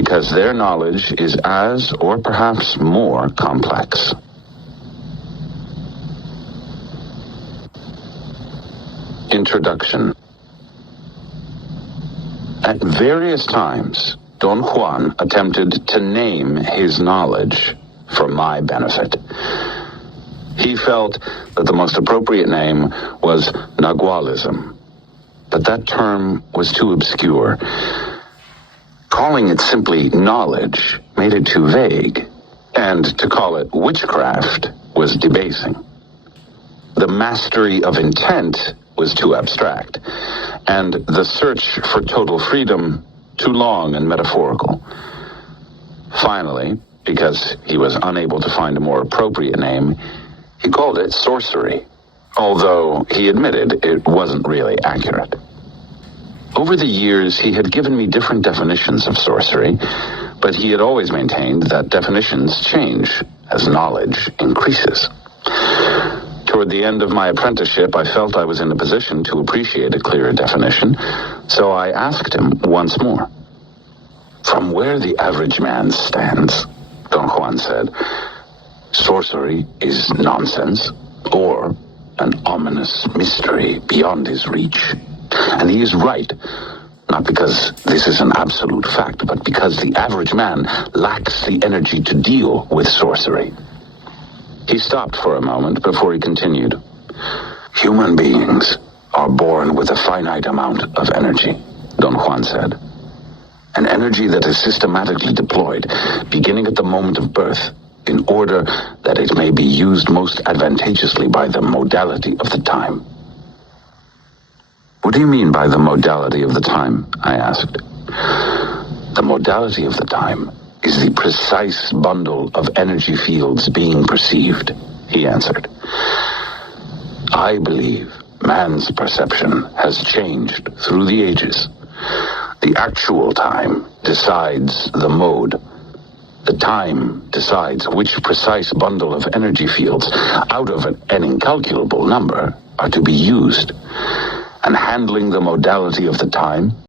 because their knowledge is as, or perhaps more, complex. Introduction. At various times, Don Juan attempted to name his knowledge for my benefit. He felt that the most appropriate name was Nagualism, but that term was too obscure. Calling it simply knowledge made it too vague, and to call it witchcraft was debasing. The mastery of intent was too abstract, and the search for total freedom too long and metaphorical. Finally, because he was unable to find a more appropriate name, he called it sorcery, although he admitted it wasn't really accurate. Over the years, he had given me different definitions of sorcery, but he had always maintained that definitions change as knowledge increases. Toward the end of my apprenticeship, I felt I was in a position to appreciate a clearer definition, so I asked him once more. From where the average man stands, Don Juan said, sorcery is nonsense, or an ominous mystery beyond his reach. And he is right, not because this is an absolute fact, but because the average man lacks the energy to deal with sorcery. He stopped for a moment before he continued. Human beings are born with a finite amount of energy, Don Juan said. An energy that is systematically deployed, beginning at the moment of birth, in order that it may be used most advantageously by the modality of the time. What do you mean by the modality of the time? I asked. The modality of the time is the precise bundle of energy fields being perceived, he answered. I believe man's perception has changed through the ages. The actual time decides the mode. The time decides which precise bundle of energy fields out of an incalculable number are to be used. And handling the modality of the time